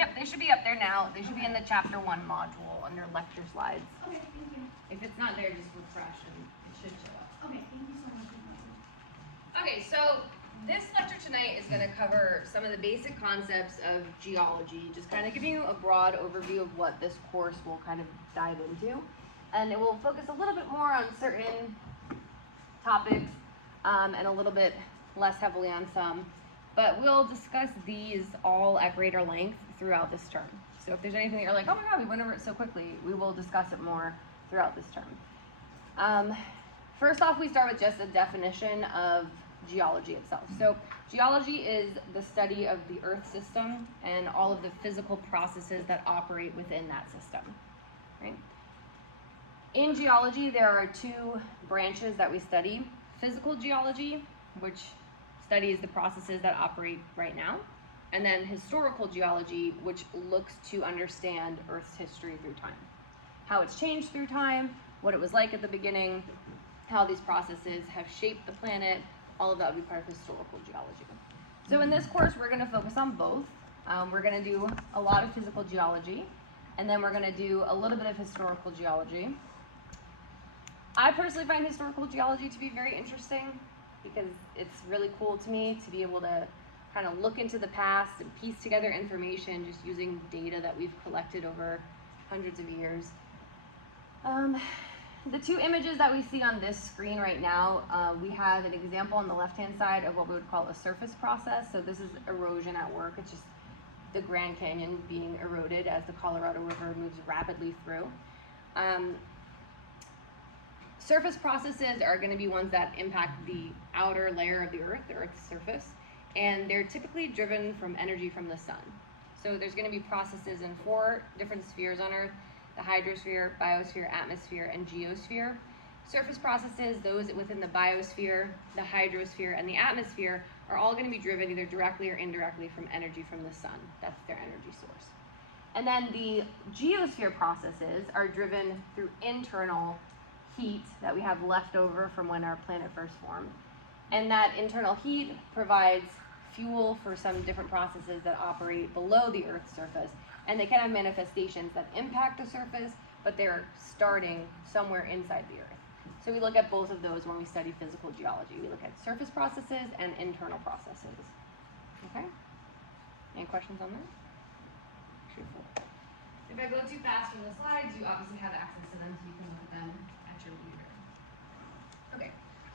Yep, they should be up there now. They should be in the chapter 1 module under lecture slides. Okay, thank you. If it's not there, just refresh and it should show up. Okay, thank you so much. Okay, so this lecture tonight is going to cover some of the basic concepts of geology, just kind of giving you a broad overview of what this course will kind of dive into. And it will focus a little bit more on certain topics and a little bit less heavily on some. But we'll discuss these all at greater length throughout this term. So if there's anything that you're like, oh my god, we went over it so quickly, we will discuss it more throughout this term. First off, we start with just a definition of geology itself. So geology is the study of the Earth system and all of the physical processes that operate within that system, right? In geology, there are two branches that we study. Physical geology, which studies the processes that operate right now, and then historical geology, which looks to understand Earth's history through time. How it's changed through time, what it was like at the beginning, how these processes have shaped the planet, all of that would be part of historical geology. So in this course, we're going to focus on both. We're going to do a lot of physical geology, and then we're going to do a little bit of historical geology. I personally find historical geology to be very interesting because it's really cool to me to be able to kind of look into the past and piece together information just using data that we've collected over hundreds of years. The two images that we see on this screen right now, we have an example on the left-hand side of what we would call a surface process. So this is erosion at work. It's just the Grand Canyon being eroded as the Colorado River moves rapidly through. Surface processes are going to be ones that impact the outer layer of the Earth's surface, and they're typically driven from energy from the sun. So there's going to be processes in 4 different spheres on Earth: the hydrosphere, biosphere, atmosphere, and geosphere. Surface processes, those within the biosphere, the hydrosphere, and the atmosphere, are all going to be driven either directly or indirectly from energy from the sun. That's their energy source. And then the geosphere processes are driven through internal heat that we have left over from when our planet first formed. And that internal heat provides fuel for some different processes that operate below the Earth's surface. And they can have manifestations that impact the surface, but they're starting somewhere inside the Earth. So we look at both of those when we study physical geology. We look at surface processes and internal processes. Okay? Any questions on that? Beautiful. If I go too fast from the slides, you obviously have access to them, so you can look at them at your leisure. Okay.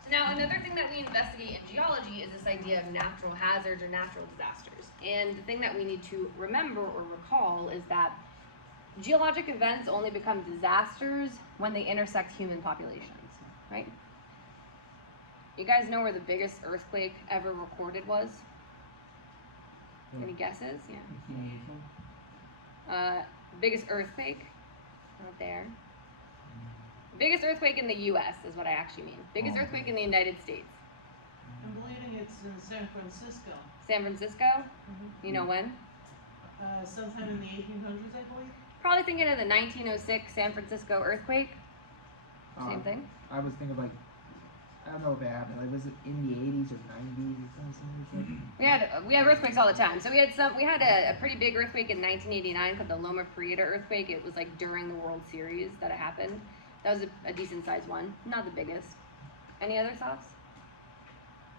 So now another thing that we investigate in geology is this idea of natural hazards or natural disasters. And the thing that we need to remember or recall is that geologic events only become disasters when they intersect human populations, right? You guys know where the biggest earthquake ever recorded was? Any guesses? Yeah. Biggest earthquake? Right there. Biggest earthquake in the U.S. is what I actually mean. Biggest earthquake in the United States. I'm believing it's in San Francisco. San Francisco? Mm-hmm. You know when? Sometime in the 1800s, I believe. Probably thinking of the 1906 San Francisco earthquake. Same thing. I was thinking like, I don't know if it happened. Like, was it in the 80s or 90s or something? We had earthquakes all the time. So we had a pretty big earthquake in 1989 called the Loma Prieta earthquake. It was like during the World Series that it happened. That was a decent sized one, not the biggest. Any other thoughts?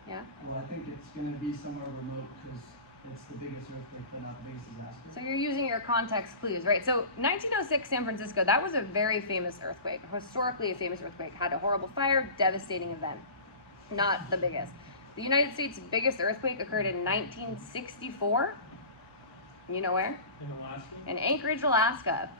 Yeah? Well, I think it's going to be somewhere remote because it's the biggest earthquake, but not the biggest disaster. So you're using your context clues, right? So 1906 San Francisco, that was a very famous earthquake, historically a famous earthquake, had a horrible fire, devastating event. Not the biggest. The United States' biggest earthquake occurred in 1964. You know where? In Alaska? In Anchorage, Alaska.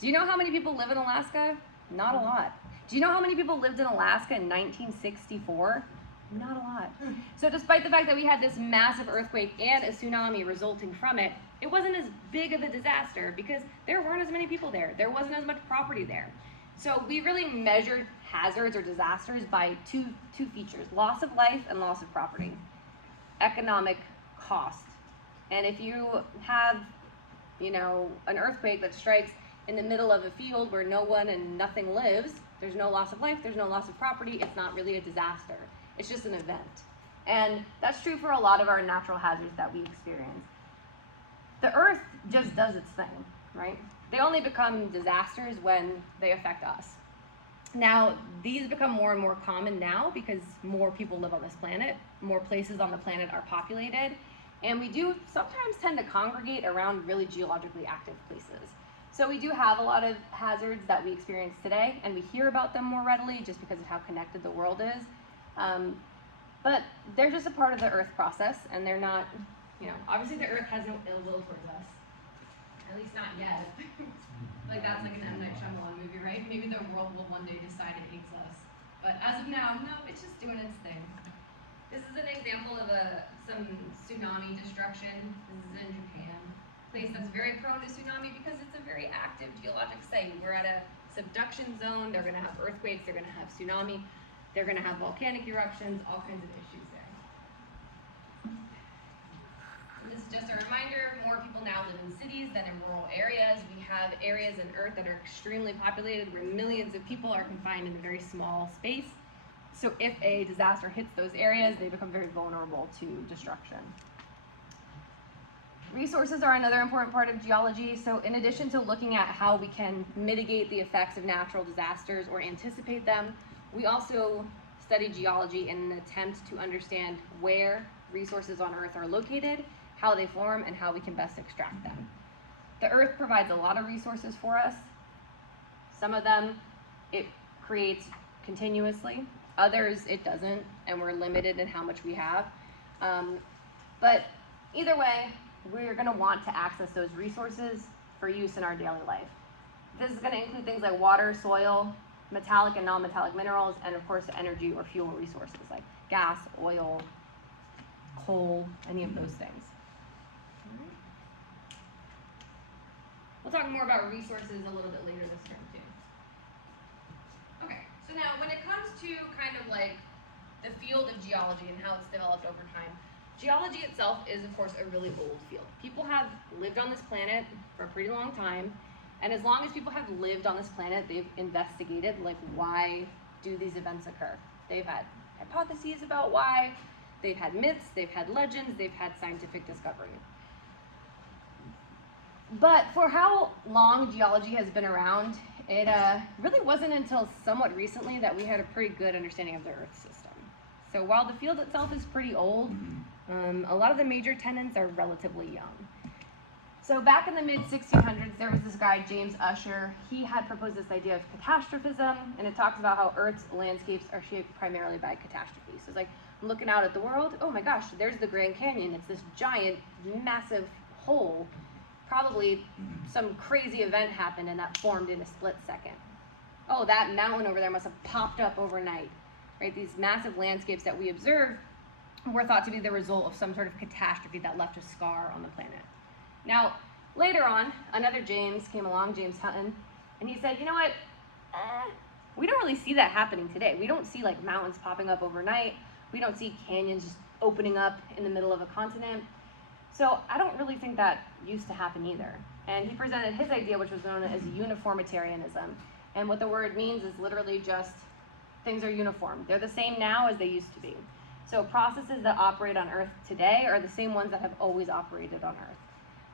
Do you know how many people live in Alaska? Not a lot. Do you know how many people lived in Alaska in 1964? Not a lot. So despite the fact that we had this massive earthquake and a tsunami resulting from it, it wasn't as big of a disaster because there weren't as many people there. There wasn't as much property there. So we really measured hazards or disasters by two features: loss of life and loss of property. Economic cost. And if you have, an earthquake that strikes in the middle of a field where no one and nothing lives, there's no loss of life, there's no loss of property, it's not really a disaster. It's just an event. And that's true for a lot of our natural hazards that we experience. the Earth just does its thing, right? They only become disasters when they affect us. Now, these become more and more common now because more people live on this planet, more places on the planet are populated, and we do sometimes tend to congregate around really geologically active places. So we do have a lot of hazards that we experience today, and we hear about them more readily just because of how connected the world is. But they're just a part of the Earth process, and they're not, obviously the Earth has no ill will towards us. At least not yet. Like that's like an M. Night Shyamalan movie, right? Maybe the world will one day decide it hates us. But as of now, no, it's just doing its thing. This is an example of some tsunami destruction. This is in Japan. A place that's very prone to tsunami because it's a very active geologic site. We're at a subduction zone. They're going to have earthquakes. They're going to have tsunami. They're going to have volcanic eruptions, all kinds of issues there. And this is just a reminder, more people now live in cities than in rural areas. We have areas in Earth that are extremely populated where millions of people are confined in a very small space. So if a disaster hits those areas, they become very vulnerable to destruction. Resources are another important part of geology. So in addition to looking at how we can mitigate the effects of natural disasters or anticipate them, we also study geology in an attempt to understand where resources on Earth are located, how they form, and how we can best extract them. The Earth provides a lot of resources for us. Some of them it creates continuously, others it doesn't, and we're limited in how much we have. But either way, we're going to want to access those resources for use in our daily life. This is going to include things like water, soil, metallic and non-metallic minerals, and of course energy or fuel resources like gas, oil, coal, any of those things. We'll talk more about resources a little bit later this term too. Okay, so now when it comes to kind of like the field of geology and how it's developed over time, geology itself is of course a really old field. People have lived on this planet for a pretty long time. And as long as people have lived on this planet, they've investigated, like, why do these events occur? They've had hypotheses about why, they've had myths, they've had legends, they've had scientific discovery. But for how long geology has been around, it really wasn't until somewhat recently that we had a pretty good understanding of the Earth system. So while the field itself is pretty old, a lot of the major tenets are relatively young. So back in the mid-1600s, there was this guy, James Ussher. He had proposed this idea of catastrophism, and it talks about how Earth's landscapes are shaped primarily by catastrophe. So it's like, I'm looking out at the world, oh my gosh, there's the Grand Canyon. It's this giant, massive hole. Probably some crazy event happened and that formed in a split second. Oh, that mountain over there must have popped up overnight, right? These massive landscapes that we observe were thought to be the result of some sort of catastrophe that left a scar on the planet. Now, later on, another James came along, James Hutton, and he said, you know what, we don't really see that happening today. We don't see like mountains popping up overnight. We don't see canyons just opening up in the middle of a continent. So I don't really think that used to happen either. And he presented his idea, which was known as uniformitarianism. And what the word means is literally just things are uniform. They're the same now as they used to be. So processes that operate on Earth today are the same ones that have always operated on Earth.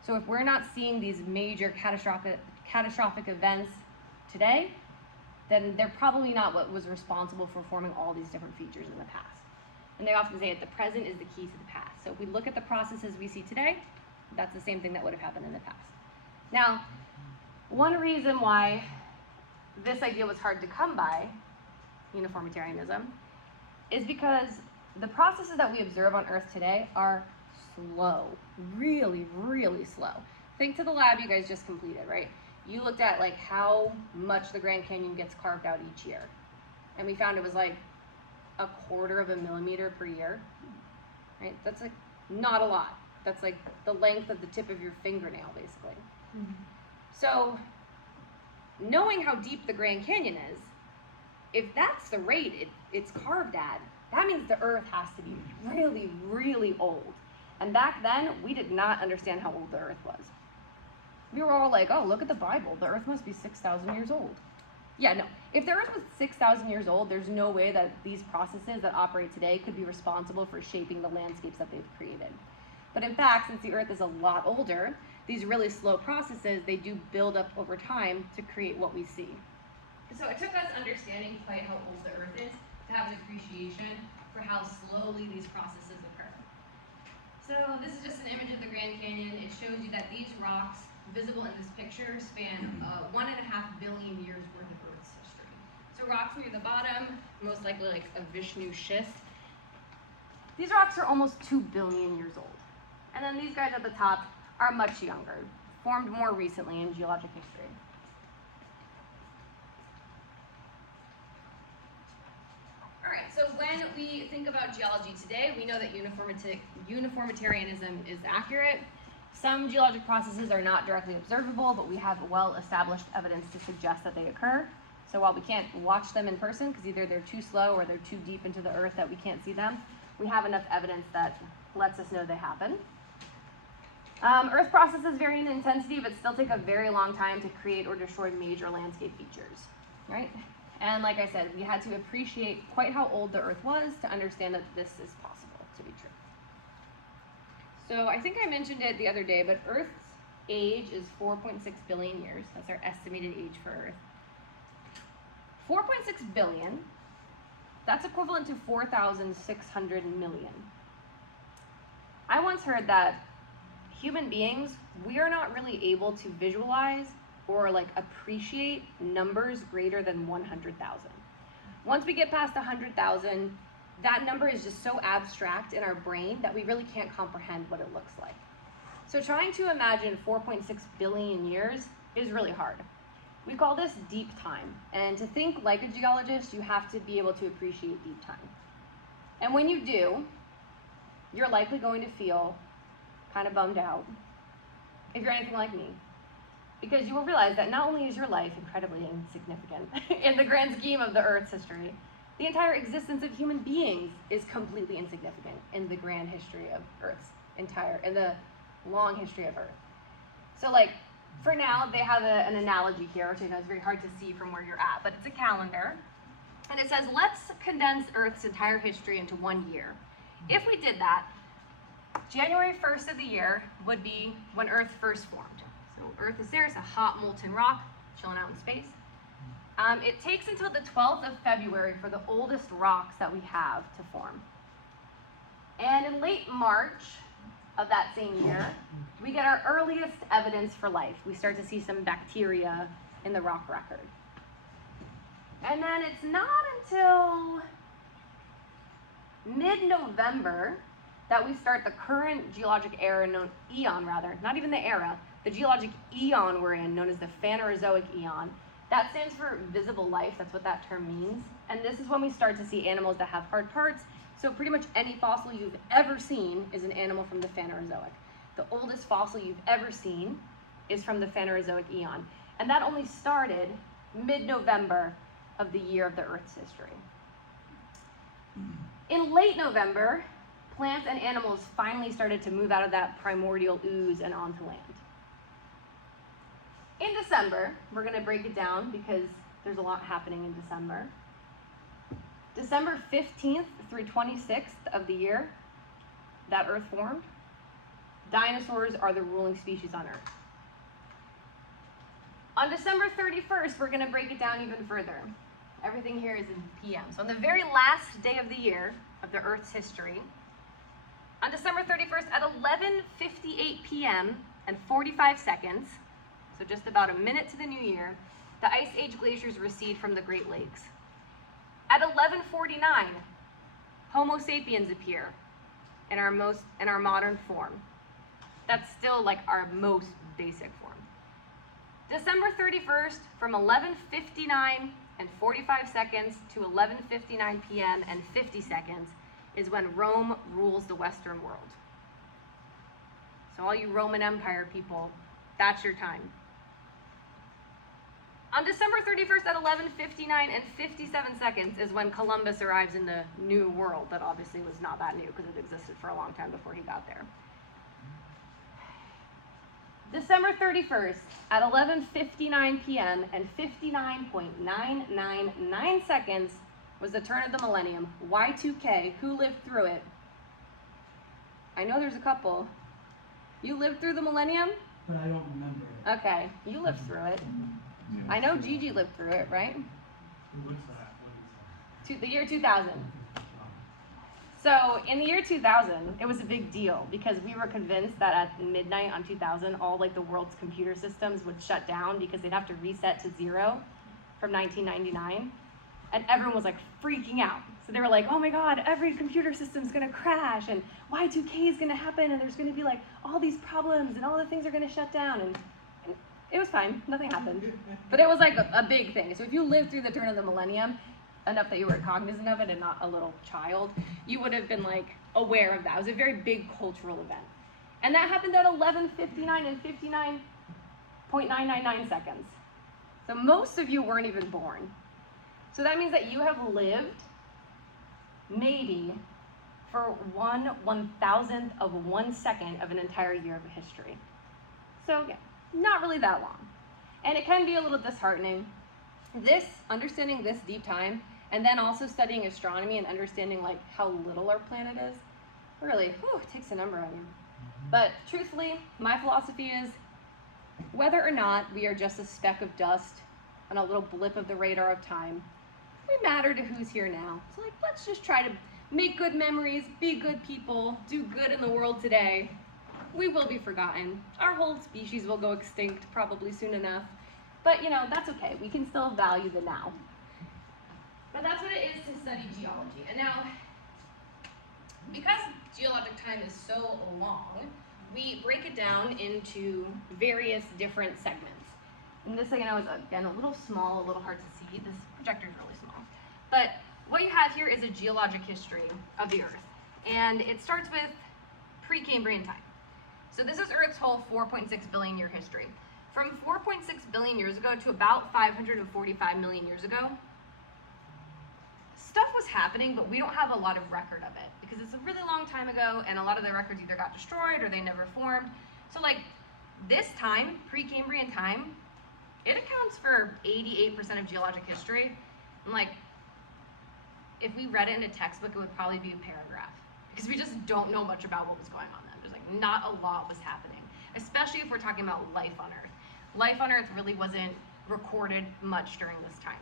So if we're not seeing these major catastrophic events today, then they're probably not what was responsible for forming all these different features in the past. And they often say that the present is the key to the past. So if we look at the processes we see today, that's the same thing that would have happened in the past. Now, one reason why this idea was hard to come by, uniformitarianism, is because the processes that we observe on Earth today are slow, really, really slow. Think to the lab you guys just completed, right? You looked at like how much the Grand Canyon gets carved out each year. And we found it was like 1/4 of a millimeter per year, right? That's like not a lot. That's like the length of the tip of your fingernail, basically. Mm-hmm. So knowing how deep the Grand Canyon is, if that's the rate it's carved at, that means the Earth has to be really, really old. And back then, we did not understand how old the Earth was. We were all like, oh, look at the Bible. The Earth must be 6,000 years old. Yeah, no. If the Earth was 6,000 years old, there's no way that these processes that operate today could be responsible for shaping the landscapes that they've created. But in fact, since the Earth is a lot older, these really slow processes, they do build up over time to create what we see. So it took us understanding quite how old the Earth is to have an appreciation for how slowly these processes occur. So this is just an image of the Grand Canyon. It shows you that these rocks, visible in this picture, span 1.5 billion years worth of Earth's history. So rocks near the bottom, most likely like a Vishnu schist. These rocks are almost 2 billion years old. And then these guys at the top are much younger, formed more recently in geologic history. All right, so when we think about geology today, we know that uniformitarianism is accurate. Some geologic processes are not directly observable, but we have well-established evidence to suggest that they occur. So while we can't watch them in person, because either they're too slow or they're too deep into the earth that we can't see them, we have enough evidence that lets us know they happen. Earth processes vary in intensity, but still take a very long time to create or destroy major landscape features, right? And like I said, we had to appreciate quite how old the Earth was to understand that this is possible to be true. So I think I mentioned it the other day, but Earth's age is 4.6 billion years. That's our estimated age for Earth. 4.6 billion, that's equivalent to 4,600 million. I once heard that human beings, we are not really able to visualize or like appreciate numbers greater than 100,000. Once we get past 100,000, that number is just so abstract in our brain that we really can't comprehend what it looks like. So trying to imagine 4.6 billion years is really hard. We call this deep time. And to think like a geologist, you have to be able to appreciate deep time. And when you do, you're likely going to feel kind of bummed out if you're anything like me. Because you will realize that not only is your life incredibly insignificant in the grand scheme of the Earth's history, the entire existence of human beings is completely insignificant in the grand history of in the long history of Earth. So like, for now, they have an analogy here, which I know is very hard to see from where you're at, but it's a calendar. And it says, let's condense Earth's entire history into 1 year. If we did that, January 1st of the year would be when Earth first formed. So Earth is there, it's a hot molten rock chilling out in space. It takes until the 12th of February for the oldest rocks that we have to form. And in late March of that same year, we get our earliest evidence for life. We start to see some bacteria in the rock record. And then it's not until mid-November that we start the current geologic era, not even the era, the geologic eon we're in, known as the Phanerozoic eon. That stands for visible life, that's what that term means. And this is when we start to see animals that have hard parts. So pretty much any fossil you've ever seen is an animal from the Phanerozoic. The oldest fossil you've ever seen is from the Phanerozoic eon. And that only started mid-November of the year of the Earth's history. In late November, plants and animals finally started to move out of that primordial ooze and onto land. In December, we're going to break it down because there's a lot happening in December. December 15th through 26th of the year that Earth formed, dinosaurs are the ruling species on Earth. On December 31st, we're going to break it down even further. Everything here is in PM. So on the very last day of the year of the Earth's history, on December 31st at 11:58 p.m. and 45 seconds, so just about a minute to the new year, the Ice Age glaciers recede from the Great Lakes. At 11:49, Homo sapiens appear in our modern form. That's still like our most basic form. December 31st, from 11:59 and 45 seconds to 11:59 p.m. and 50 seconds is when Rome rules the Western world. So all you Roman Empire people, that's your time. On December 31st at 11:59 and 57 seconds is when Columbus arrives in the New World. That obviously was not that new because it existed for a long time before he got there. December 31st at 11:59 p.m. and 59.999 seconds was the turn of the millennium, Y2K. Who lived through it? I know there's a couple. You lived through the millennium? But I don't remember it. Okay, you lived through it. I know Gigi lived through it, right? What's that? What is The year 2000. So in the year 2000, it was a big deal because we were convinced that at midnight on 2000, all like the world's computer systems would shut down because they'd have to reset to 0 from 1999. And everyone was like freaking out. So they were like, oh my God, every computer system's gonna crash and Y2K is gonna happen and there's gonna be like all these problems and all the things are gonna shut down. And it was fine, nothing happened. But it was like a big thing. So if you lived through the turn of the millennium, enough that you were cognizant of it and not a little child, you would have been like aware of that. It was a very big cultural event. And that happened at 11:59 and 59.999 seconds. So most of you weren't even born. So that means that you have lived maybe for 1/1000th of 1 second of an entire year of history. So yeah, not really that long. And it can be a little disheartening. Understanding this deep time, and then also studying astronomy and understanding like how little our planet is, really, takes a number out of you. But truthfully, my philosophy is, whether or not we are just a speck of dust on a little blip of the radar of time, we matter to who's here now. So like, let's just try to make good memories, be good people, do good in the world today. We will be forgotten. Our whole species will go extinct probably soon enough. But you know, that's okay. We can still value the now. But that's what it is to study geology. And now, because geologic time is so long, we break it down into various different segments. And this thing I know is, again, a little small, a little hard to see. This projector is really small. But what you have here is a geologic history of the Earth. And it starts with Precambrian time. So this is Earth's whole 4.6 billion year history. From 4.6 billion years ago to about 545 million years ago, stuff was happening, but we don't have a lot of record of it because it's a really long time ago and a lot of the records either got destroyed or they never formed. So like this time, Precambrian time, it accounts for 88% of geologic history. And like, if we read it in a textbook, it would probably be a paragraph because we just don't know much about what was going on then. There's like not a lot was happening, especially if we're talking about life on Earth. Life on Earth really wasn't recorded much during this time.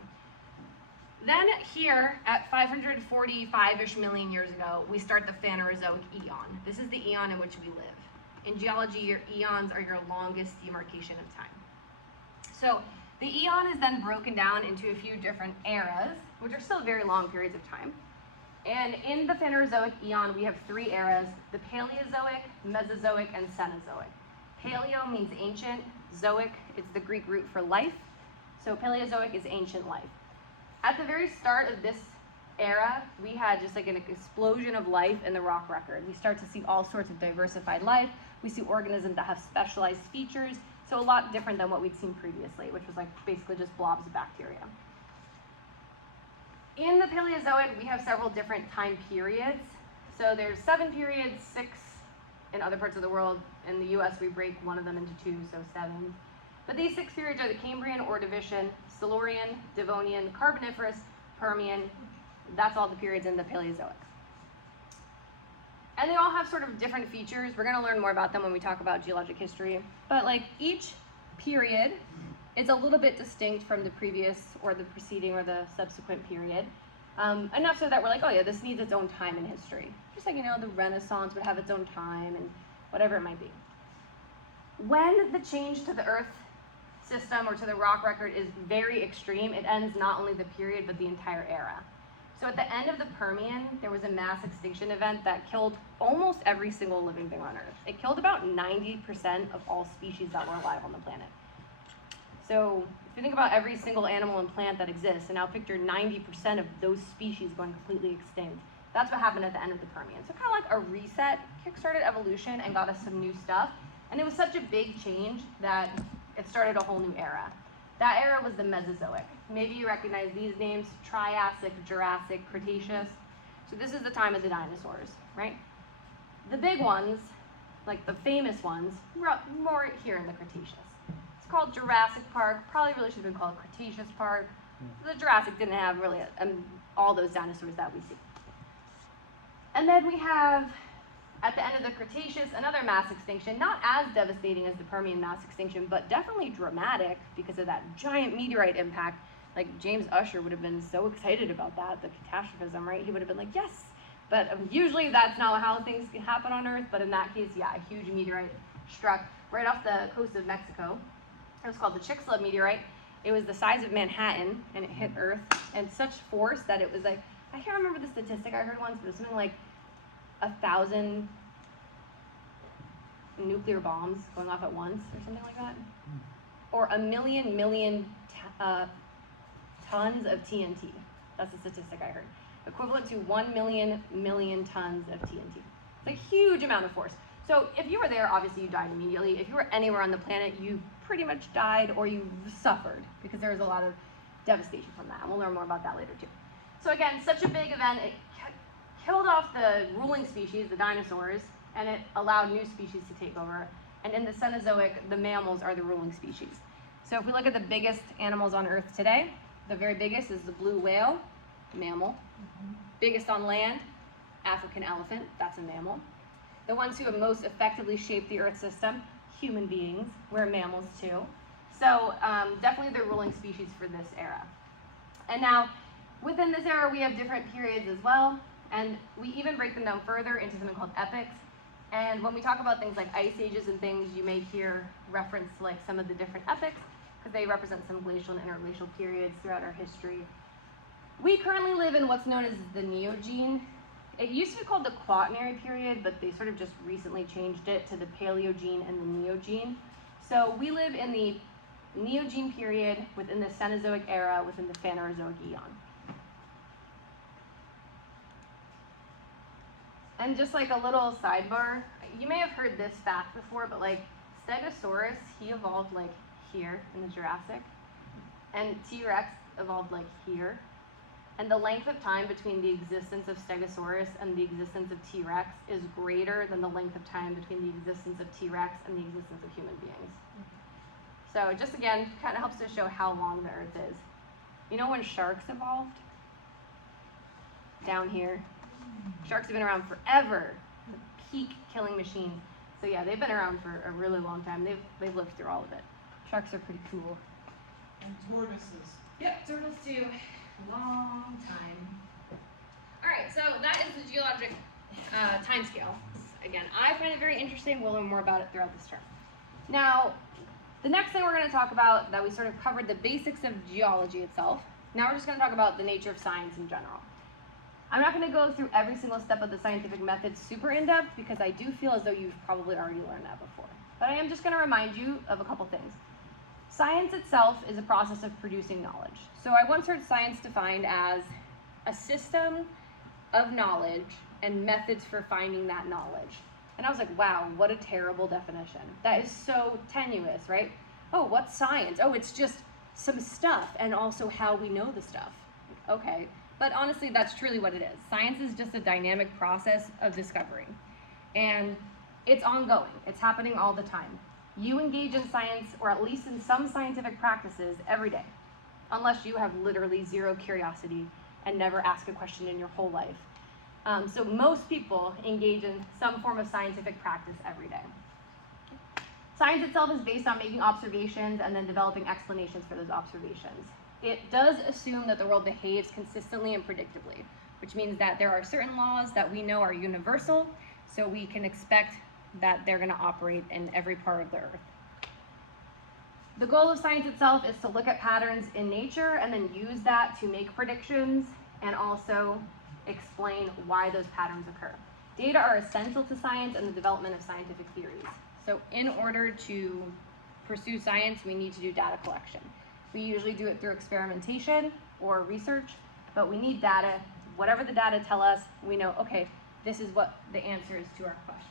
Then here at 545-ish million years ago, we start the Phanerozoic eon. This is the eon in which we live. In geology, your eons are your longest demarcation of time. So the eon is then broken down into a few different eras, which are still very long periods of time. And in the Phanerozoic eon, we have 3 eras: the Paleozoic, Mesozoic, and Cenozoic. Paleo means ancient. Zoic is the Greek root for life. So Paleozoic is ancient life. At the very start of this era, we had just like an explosion of life in the rock record. We start to see all sorts of diversified life. We see organisms that have specialized features. So a lot different than what we'd seen previously, which was like basically just blobs of bacteria. In the Paleozoic, we have several different time periods. So there's 7 periods, 6 in other parts of the world. In the US, we break one of them into 2, so 7. But these 6 periods are the Cambrian, Ordovician, Silurian, Devonian, Carboniferous, Permian. That's all the periods in the Paleozoic. And they all have sort of different features. We're gonna learn more about them when we talk about geologic history. But like each period is a little bit distinct from the previous or the preceding or the subsequent period. Enough so that we're like, oh yeah, this needs its own time in history. Just like, you know, the Renaissance would have its own time and whatever it might be. When the change to the Earth system or to the rock record is very extreme, it ends not only the period but the entire era. So at the end of the Permian, there was a mass extinction event that killed almost every single living thing on Earth. It killed about 90% of all species that were alive on the planet. So if you think about every single animal and plant that exists, and now picture 90% of those species going completely extinct, that's what happened at the end of the Permian. So kind of like a reset, kickstarted evolution and got us some new stuff. And it was such a big change that it started a whole new era. That era was the Mesozoic. Maybe you recognize these names: Triassic, Jurassic, Cretaceous. So this is the time of the dinosaurs, right? The big ones, like the famous ones, were more here in the Cretaceous. It's called Jurassic Park. Probably really should have been called Cretaceous Park. The Jurassic didn't have really all those dinosaurs that we see. And then we have, at the end of the Cretaceous, another mass extinction, not as devastating as the Permian mass extinction, but definitely dramatic because of that giant meteorite impact. Like James Ussher would have been so excited about that, the catastrophism, right? He would have been like, yes. But usually that's not how things happen on Earth, but in that case, yeah, a huge meteorite struck right off the coast of Mexico. It was called the Chicxulub meteorite. It was the size of Manhattan, and it hit Earth and such force that it was like, I can't remember the statistic I heard once, but it was something like 1,000 nuclear bombs going off at once or something like that. Or a million tons of TNT. That's the statistic I heard. Equivalent to 1 million tons of TNT. It's a huge amount of force. So if you were there, obviously you died immediately. If you were anywhere on the planet, you pretty much died or you suffered because there was a lot of devastation from that. And we'll learn more about that later too. So again, such a big event, it killed off the ruling species, the dinosaurs, and it allowed new species to take over. And in the Cenozoic, the mammals are the ruling species. So if we look at the biggest animals on Earth today, the very biggest is the blue whale, mammal. Biggest on land, African elephant, that's a mammal. The ones who have most effectively shaped the Earth system, human beings, we're mammals too. So definitely the ruling species for this era. And now, within this era, we have different periods as well, and we even break them down further into something called epochs. And when we talk about things like ice ages and things, you may hear reference to like some of the different epochs, because they represent some glacial and interglacial periods throughout our history. We currently live in what's known as the Neogene. It used to be called the Quaternary period, but they sort of just recently changed it to the Paleogene and the Neogene. So we live in the Neogene period within the Cenozoic era within the Phanerozoic eon. And just like a little sidebar, you may have heard this fact before, but like Stegosaurus, he evolved like here in the Jurassic, and T-Rex evolved like here. And the length of time between the existence of Stegosaurus and the existence of T-Rex is greater than the length of time between the existence of T-Rex and the existence of human beings. So just again, kind of helps to show how long the Earth is. You know when sharks evolved? Down here. Sharks have been around forever. The peak killing machines. So yeah, they've been around for a really long time. They've lived through all of it. Sharks are pretty cool. And tortoises. Yep, turtles too. Long time. All right, so that is the geologic time scale. Again, I find it very interesting. We'll learn more about it throughout this term. Now, the next thing we're going to talk about, that we sort of covered the basics of geology itself. Now we're just going to talk about the nature of science in general. I'm not going to go through every single step of the scientific method super in-depth because I do feel as though you've probably already learned that before. But I am just going to remind you of a couple things. Science itself is a process of producing knowledge. So I once heard science defined as a system of knowledge and methods for finding that knowledge. And I was like, wow, what a terrible definition. That is so tenuous, right? Oh, what's science? Oh, it's just some stuff and also how we know the stuff. Okay, but honestly, that's truly what it is. Science is just a dynamic process of discovering. And it's ongoing. It's happening all the time. You engage in science, or at least in some scientific practices, every day, unless you have literally zero curiosity and never ask a question in your whole life. So most people engage in some form of scientific practice every day. Science itself is based on making observations and then developing explanations for those observations. It does assume that the world behaves consistently and predictably, which means that there are certain laws that we know are universal, so we can expect that they're going to operate in every part of the Earth. The goal of science itself is to look at patterns in nature and then use that to make predictions and also explain why those patterns occur. Data are essential to science and the development of scientific theories. So in order to pursue science, we need to do data collection. We usually do it through experimentation or research, but we need data. Whatever the data tell us, we know, okay, this is what the answer is to our question.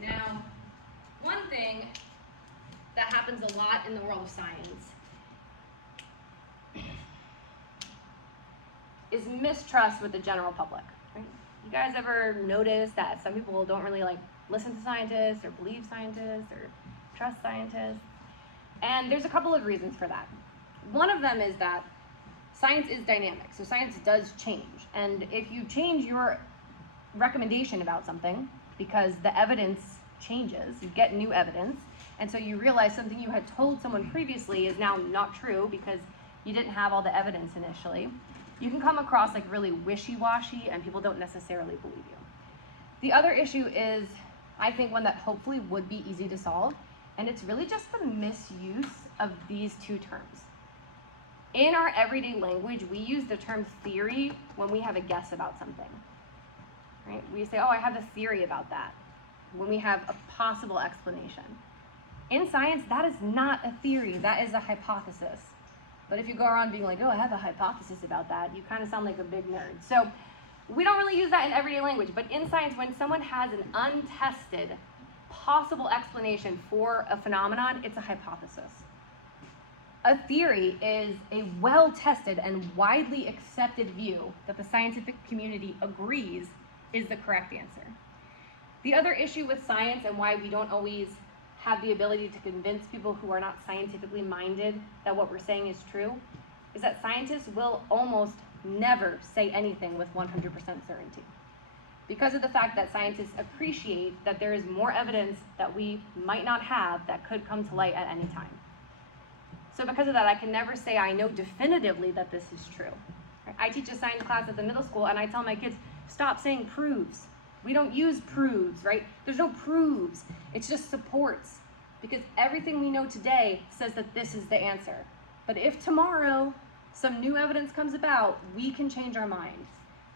Now, one thing that happens a lot in the world of science is mistrust with the general public. Right? You guys ever notice that some people don't really listen to scientists or believe scientists or trust scientists? And there's a couple of reasons for that. One of them is that science is dynamic, so science does change. And if you change your recommendation about something because the evidence changes, you get new evidence, and so you realize something you had told someone previously is now not true because you didn't have all the evidence initially. You can come across like really wishy-washy and people don't necessarily believe you. The other issue is, I think, one that hopefully would be easy to solve, and it's really just the misuse of these two terms. In our everyday language, we use the term theory when we have a guess about something, right? We say, oh, I have a theory about that, when we have a possible explanation. In science, that is not a theory, that is a hypothesis. But if you go around being like, oh, I have a hypothesis about that, you kind of sound like a big nerd. So we don't really use that in everyday language, but in science, when someone has an untested possible explanation for a phenomenon, it's a hypothesis. A theory is a well-tested and widely accepted view that the scientific community agrees is the correct answer. The other issue with science and why we don't always have the ability to convince people who are not scientifically minded that what we're saying is true is that scientists will almost never say anything with 100% certainty. Because of the fact that scientists appreciate that there is more evidence that we might not have that could come to light at any time. So because of that, I can never say I know definitively that this is true. I teach a science class at the middle school and I tell my kids, stop saying proves. We don't use proves, right? There's no proves, it's just supports. Because everything we know today says that this is the answer. But if tomorrow some new evidence comes about, we can change our mind.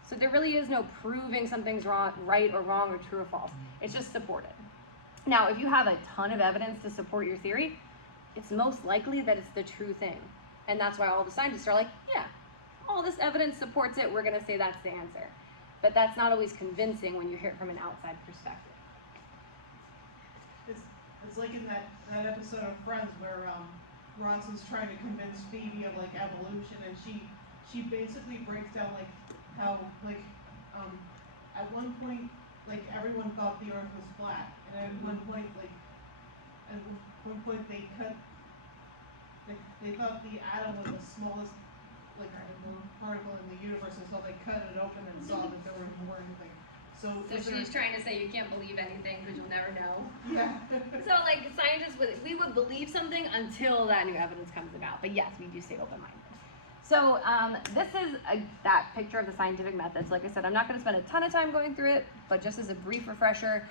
So there really is no proving something's wrong, right or wrong or true or false. It's just supported. Now, if you have a ton of evidence to support your theory, it's most likely that it's the true thing. And that's why all the scientists are like, yeah, all this evidence supports it, we're gonna say that's the answer. But that's not always convincing when you hear it from an outside perspective. It's like in that episode of Friends where Ross is trying to convince Phoebe of like evolution, and she basically breaks down like how like at one point like everyone thought the Earth was flat, and at one point they thought the atom was the smallest like particle in the universe, and so they cut it open and saw that there were more anything. So she's trying to say you can't believe anything because you'll never know. Yeah. So like scientists we would believe something until that new evidence comes about. But yes, we do stay open-minded. So this is that picture of the scientific methods. Like I said, I'm not going to spend a ton of time going through it, but just as a brief refresher,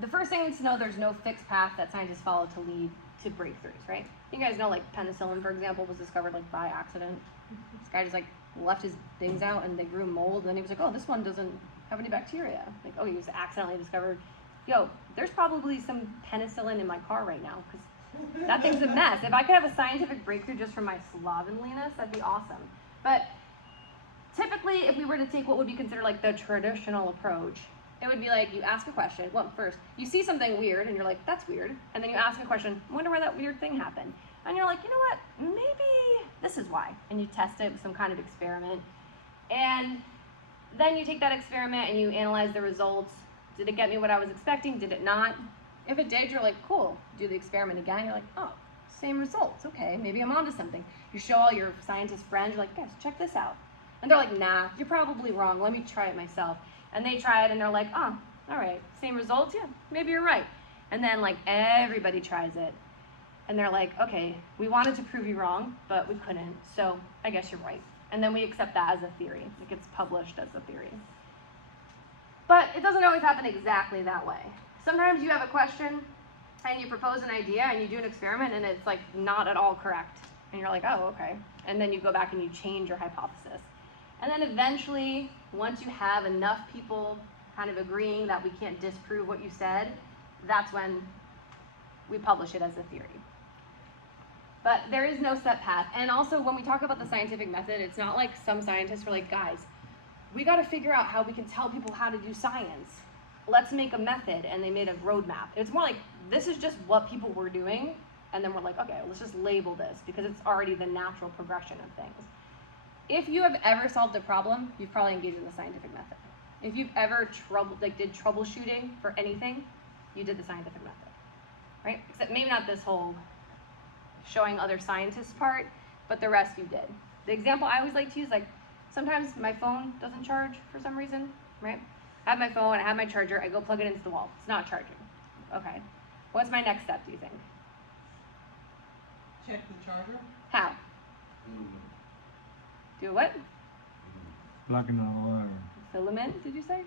the first thing is to know there's no fixed path that scientists follow to lead to breakthroughs, right? You guys know like penicillin, for example, was discovered like by accident. This guy just like left his things out and they grew mold, and then he was like, oh, this one doesn't have any bacteria. Like, oh, he was accidentally discovered. Yo, there's probably some penicillin in my car right now because that thing's a mess. If I could have a scientific breakthrough just from my slovenliness, that'd be awesome. But typically, if we were to take what would be considered like the traditional approach, it would be like you ask a question. Well, first, you see something weird and you're like, that's weird. And then you ask a question, I wonder why that weird thing happened. And you're like, you know what, maybe this is why. And you test it with some kind of experiment. And then you take that experiment and you analyze the results. Did it get me what I was expecting? Did it not? If it did, you're like, cool. Do the experiment again. You're like, oh, same results. Okay, maybe I'm onto something. You show all your scientist friends. You're like, guys, check this out. And they're like, nah, you're probably wrong. Let me try it myself. And they try it and they're like, oh, all right, same results? Yeah, maybe you're right. And then like everybody tries it. And they're like, okay, we wanted to prove you wrong, but we couldn't. So I guess you're right. And then we accept that as a theory. It gets published as a theory. But it doesn't always happen exactly that way. Sometimes you have a question and you propose an idea and you do an experiment and it's like not at all correct. And you're like, oh, okay. And then you go back and you change your hypothesis. And then eventually, once you have enough people kind of agreeing that we can't disprove what you said, that's when we publish it as a theory. But there is no set path. And also, when we talk about the scientific method, it's not like some scientists are like, guys, we got to figure out how we can tell people how to do science. Let's make a method. And they made a roadmap. It's more like, this is just what people were doing. And then we're like, okay, let's just label this because it's already the natural progression of things. If you have ever solved a problem, you've probably engaged in the scientific method. If you've ever did troubleshooting for anything, you did the scientific method, right? Except maybe not this whole showing other scientists part, but the rest you did. The example I always like to use, like sometimes my phone doesn't charge for some reason, right? I have my phone, I have my charger, I go plug it into the wall. It's not charging. Okay. What's my next step, do you think? Check the charger. How? Do what? Plugging the wire. Filament, did you say?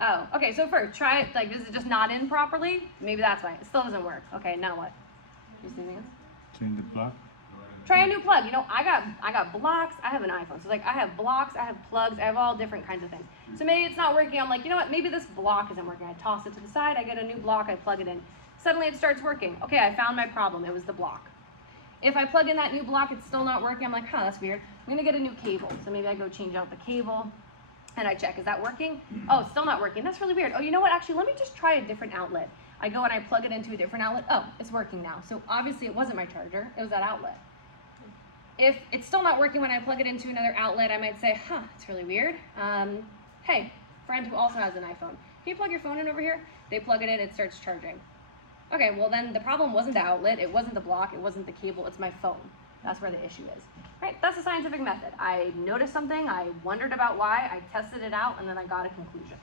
Oh, okay, so first, try it, like, is it just not in properly? Maybe that's why. It still doesn't work. Okay, now what? You see anything else? Change the plug. Try a new plug. You know, I got blocks. I have an iPhone, so like I have blocks, I have plugs, I have all different kinds of things. So maybe it's not working. I'm like, you know what? Maybe this block isn't working. I toss it to the side. I get a new block. I plug it in. Suddenly it starts working. Okay, I found my problem. It was the block. If I plug in that new block, it's still not working. I'm like, huh, that's weird. I'm gonna get a new cable. So maybe I go change out the cable, and I check, is that working? Oh, it's still not working. That's really weird. Oh, you know what? Actually, let me just try a different outlet. I go and I plug it into a different outlet. Oh, it's working now. So obviously it wasn't my charger. It was that outlet. If it's still not working when I plug it into another outlet, I might say, huh, it's really weird. Hey, friend who also has an iPhone, can you plug your phone in over here? They plug it in, it starts charging. Okay, well then the problem wasn't the outlet, it wasn't the block, it wasn't the cable, it's my phone. That's where the issue is. Right, that's a scientific method. I noticed something, I wondered about why, I tested it out, and then I got a conclusion.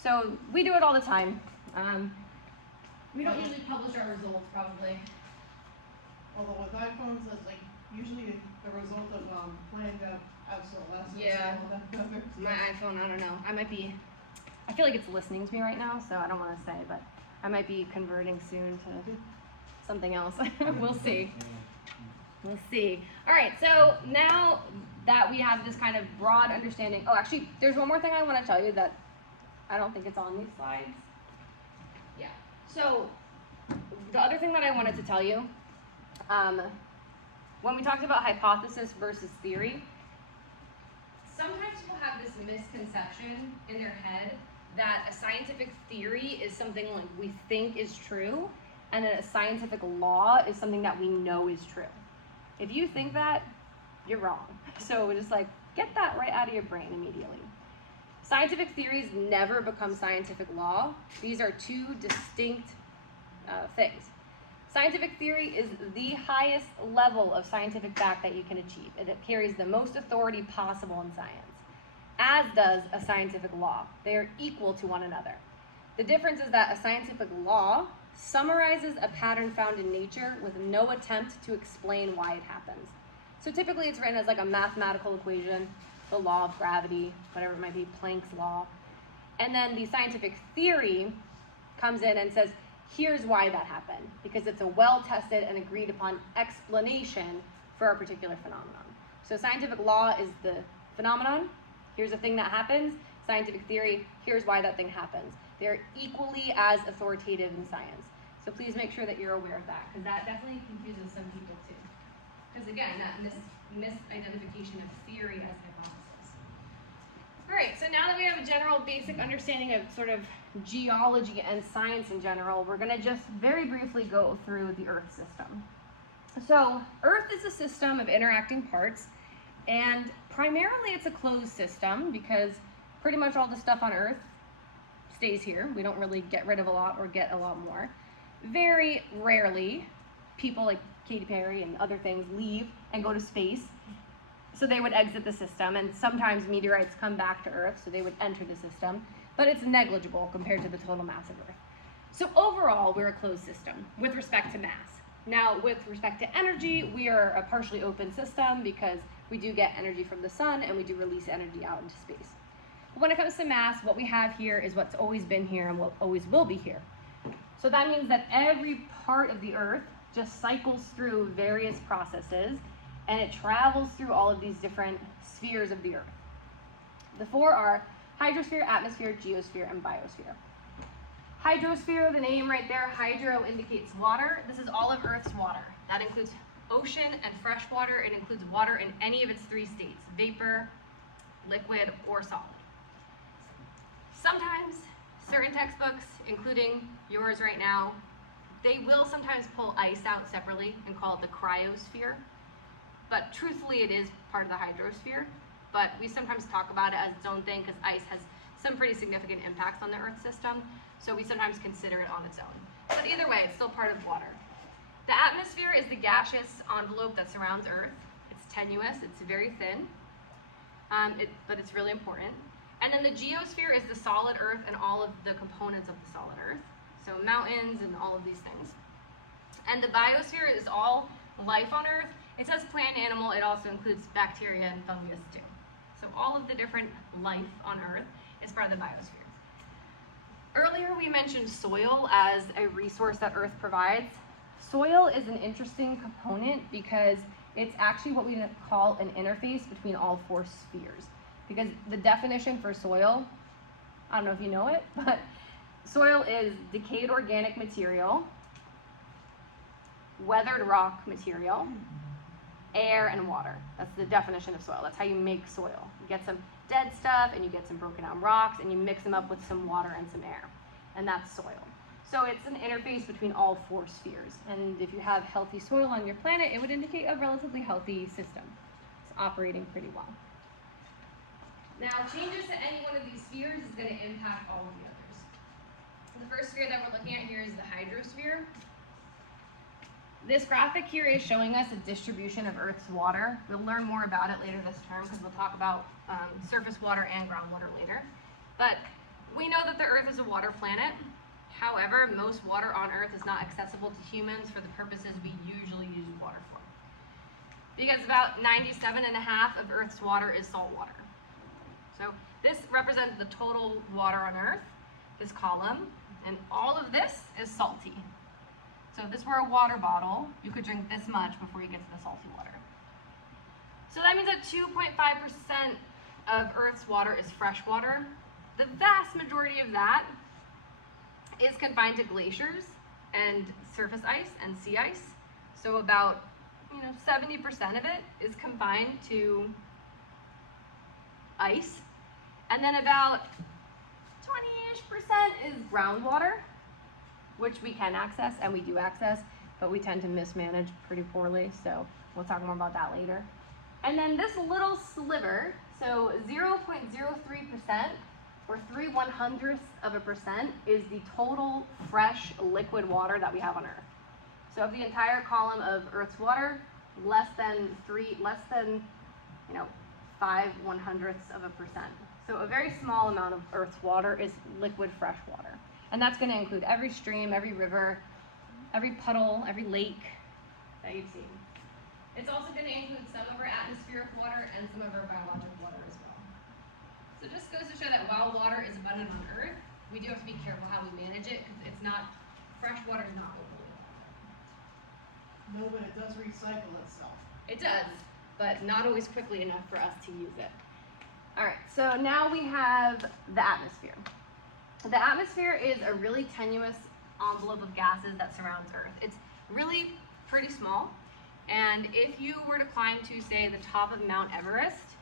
So we do it all the time. We don't usually publish our results, probably. Although with iPhones, it's like usually the result of planned obsolescence. Yeah. And all that other My stuff. iPhone, I don't know. I feel like it's listening to me right now, so I don't want to say, but I might be converting soon to something else. We'll see. We'll see. All right, so now that we have this kind of broad understanding, oh, actually, there's one more thing I want to tell you that I don't think it's on these slides. Yeah. So the other thing that I wanted to tell you, when we talked about hypothesis versus theory, sometimes people have this misconception in their head that a scientific theory is something like we think is true, and that a scientific law is something that we know is true. If you think that, you're wrong. So just like, get that right out of your brain immediately. Scientific theories never become scientific law. These are two distinct things. Scientific theory is the highest level of scientific fact that you can achieve, and it carries the most authority possible in science, as does a scientific law. They are equal to one another. The difference is that a scientific law summarizes a pattern found in nature with no attempt to explain why it happens. So typically it's written as like a mathematical equation, the law of gravity, whatever it might be, Planck's law. And then the scientific theory comes in and says, here's why that happened, because it's a well-tested and agreed upon explanation for a particular phenomenon. So scientific law is the phenomenon, here's a thing that happens. Scientific theory, here's why that thing happens. They're equally as authoritative in science. So please make sure that you're aware of that, because that definitely confuses some people too. Because again, that misidentification of theory as hypothesis. All right, so now that we have a general basic understanding of sort of geology and science in general, we're gonna just very briefly go through the Earth system. So Earth is a system of interacting parts, and primarily it's a closed system because pretty much all the stuff on Earth stays here. We don't really get rid of a lot or get a lot more. Very rarely, people like Katy Perry and other things leave and go to space. So they would exit the system, and sometimes meteorites come back to Earth, so they would enter the system, but it's negligible compared to the total mass of Earth. So overall, we're a closed system with respect to mass. Now, with respect to energy, we are a partially open system because we do get energy from the sun and we do release energy out into space. But when it comes to mass, what we have here is what's always been here and what always will be here. So that means that every part of the Earth just cycles through various processes, and it travels through all of these different spheres of the Earth. The four are hydrosphere, atmosphere, geosphere, and biosphere. Hydrosphere, the name right there, hydro indicates water. This is all of Earth's water. That includes ocean and fresh water. It includes water in any of its three states, vapor, liquid, or solid. Sometimes, certain textbooks, including yours right now, they will sometimes pull ice out separately and call it the cryosphere. But truthfully, it is part of the hydrosphere. But we sometimes talk about it as its own thing because ice has some pretty significant impacts on the Earth system. So we sometimes consider it on its own. But either way, it's still part of water. The atmosphere is the gaseous envelope that surrounds Earth. It's tenuous, it's very thin, but it's really important. And then the geosphere is the solid Earth and all of the components of the solid Earth. So mountains and all of these things. And the biosphere is all life on Earth. It says plant and animal, it also includes bacteria and fungus too. So all of the different life on Earth is part of the biosphere. Earlier we mentioned soil as a resource that Earth provides. Soil is an interesting component because it's actually what we call an interface between all four spheres. Because the definition for soil, I don't know if you know it, but soil is decayed organic material, weathered rock material, air, and water. That's the definition of soil. That's how you make soil. You get some dead stuff and you get some broken down rocks and you mix them up with some water and some air. And that's soil. So it's an interface between all four spheres. And if you have healthy soil on your planet, it would indicate a relatively healthy system. It's operating pretty well. Now, changes to any one of these spheres is going to impact all of the others. The first sphere that we're looking at here is the hydrosphere. This graphic here is showing us a distribution of Earth's water. We'll learn more about it later this term because we'll talk about surface water and groundwater later. But we know that the Earth is a water planet. However, most water on Earth is not accessible to humans for the purposes we usually use water for. Because about 97.5% of Earth's water is salt water. So this represents the total water on Earth, this column, and all of this is salty. So if this were a water bottle, you could drink this much before you get to the salty water. So that means that 2.5% of Earth's water is fresh water. The vast majority of that is confined to glaciers and surface ice and sea ice. So about 70% of it is confined to ice. And then about 20-ish% is groundwater, which we can access and we do access, but we tend to mismanage pretty poorly. So we'll talk more about that later. And then this little sliver, so 0.03%, or 0.03% is the total fresh liquid water that we have on Earth. So of the entire column of Earth's water, less than 0.05%. So a very small amount of Earth's water is liquid fresh water. And that's going to include every stream, every river, every puddle, every lake that you've seen. It's also going to include some of our atmospheric water and some of our biological water as well. So it just goes to show that while water is abundant on Earth, we do have to be careful how we manage it because fresh water is not locally abundant. No, but it does recycle itself. It does, but not always quickly enough for us to use it. All right, so now we have the atmosphere. The atmosphere is a really tenuous envelope of gases that surrounds Earth. It's really pretty small, and if you were to climb to, say, the top of Mount Everest,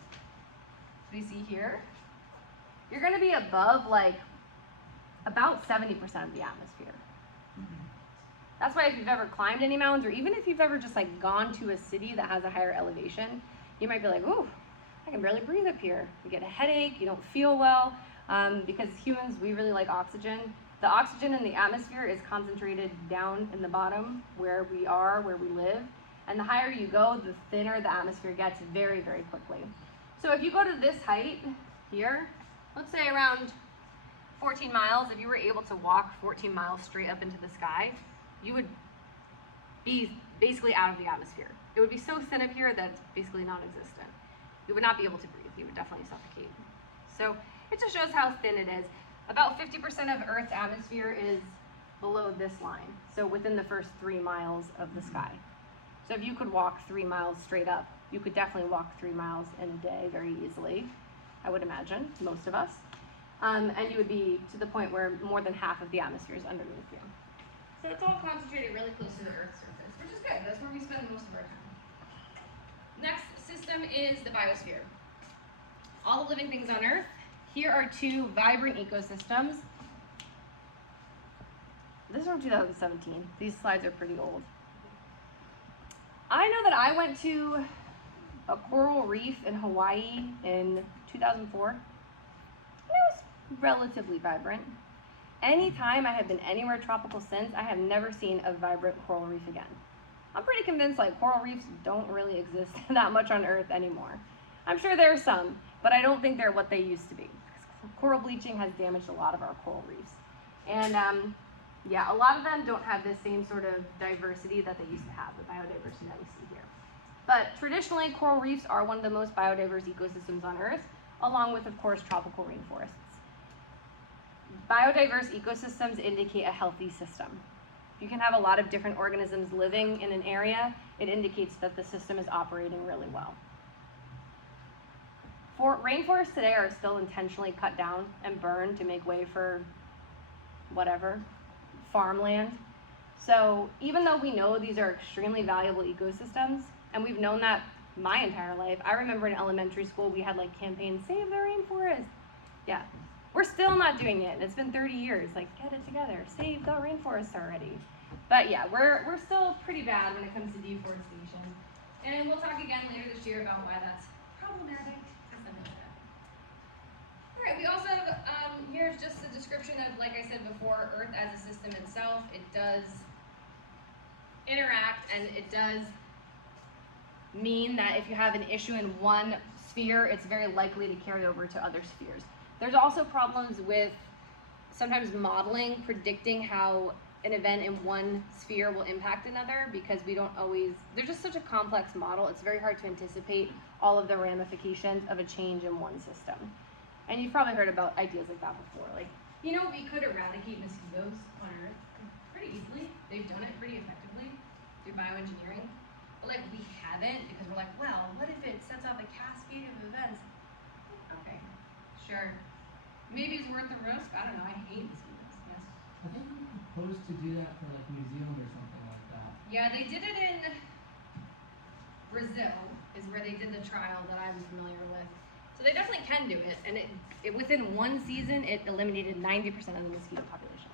we see here, you're going to be above about 70% of the atmosphere. That's why if you've ever climbed any mountains, or even if you've ever just gone to a city that has a higher elevation, you might be like, ooh, I can barely breathe up here. You get a headache, you don't feel well, because humans, we really like oxygen. The oxygen in the atmosphere is concentrated down in the bottom where we live. And the higher you go, the thinner the atmosphere gets very, very quickly. So if you go to this height here, let's say around 14 miles, if you were able to walk 14 miles straight up into the sky, you would be basically out of the atmosphere. It would be so thin up here that it's basically non-existent. You would not be able to breathe. You would definitely suffocate. So it just shows how thin it is. About 50% of Earth's atmosphere is below this line, so within the first 3 miles of the sky. So if you could walk 3 miles straight up, you could definitely walk 3 miles in a day very easily, I would imagine, most of us. And you would be to the point where more than half of the atmosphere is underneath you. So it's all concentrated really close to the Earth's surface, which is good. That's where we spend most of our time. Next system is the biosphere. All the living things on Earth. Here are 2 vibrant ecosystems. This is from 2017. These slides are pretty old. I know that I went to a coral reef in Hawaii in 2004. And it was relatively vibrant. Anytime I have been anywhere tropical since, I have never seen a vibrant coral reef again. I'm pretty convinced coral reefs don't really exist that much on Earth anymore. I'm sure there are some, but I don't think they're what they used to be. coral bleaching has damaged a lot of our coral reefs. And yeah, a lot of them don't have the same sort of diversity that they used to have, the biodiversity that we see here. But traditionally, coral reefs are one of the most biodiverse ecosystems on Earth, along with, of course, tropical rainforests. Biodiverse ecosystems indicate a healthy system. If you can have a lot of different organisms living in an area, it indicates that the system is operating really well. Rainforests today are still intentionally cut down and burned to make way for whatever, farmland. So even though we know these are extremely valuable ecosystems, and we've known that my entire life, I remember in elementary school we had like campaigns, save the rainforest. Yeah, we're still not doing it. It's been 30 years, like get it together, save the rainforest already. But yeah, we're still pretty bad when it comes to deforestation. And we'll talk again later this year about why that's problematic. All right, we also have, here's just a description of, like I said before, Earth as a system itself. It does interact, and it does mean that if you have an issue in one sphere, it's very likely to carry over to other spheres. There's also problems with sometimes modeling, predicting how an event in one sphere will impact another, because we don't always, there's just such a complex model, it's very hard to anticipate all of the ramifications of a change in one system. And you've probably heard about ideas like that before. Like, you know, we could eradicate mosquitoes on Earth pretty easily. They've done it pretty effectively through bioengineering. But like, we haven't, because we're like, well, what if it sets off a cascade of events? Okay, sure. Maybe it's worth the risk. I don't know. I hate mosquitoes. Yes. I think we proposed to do that for like New Zealand or something like that. Yeah, they did it in Brazil, is where they did the trial that I'm familiar with. So they definitely can do it, and it within one season, it eliminated 90% of the mosquito population.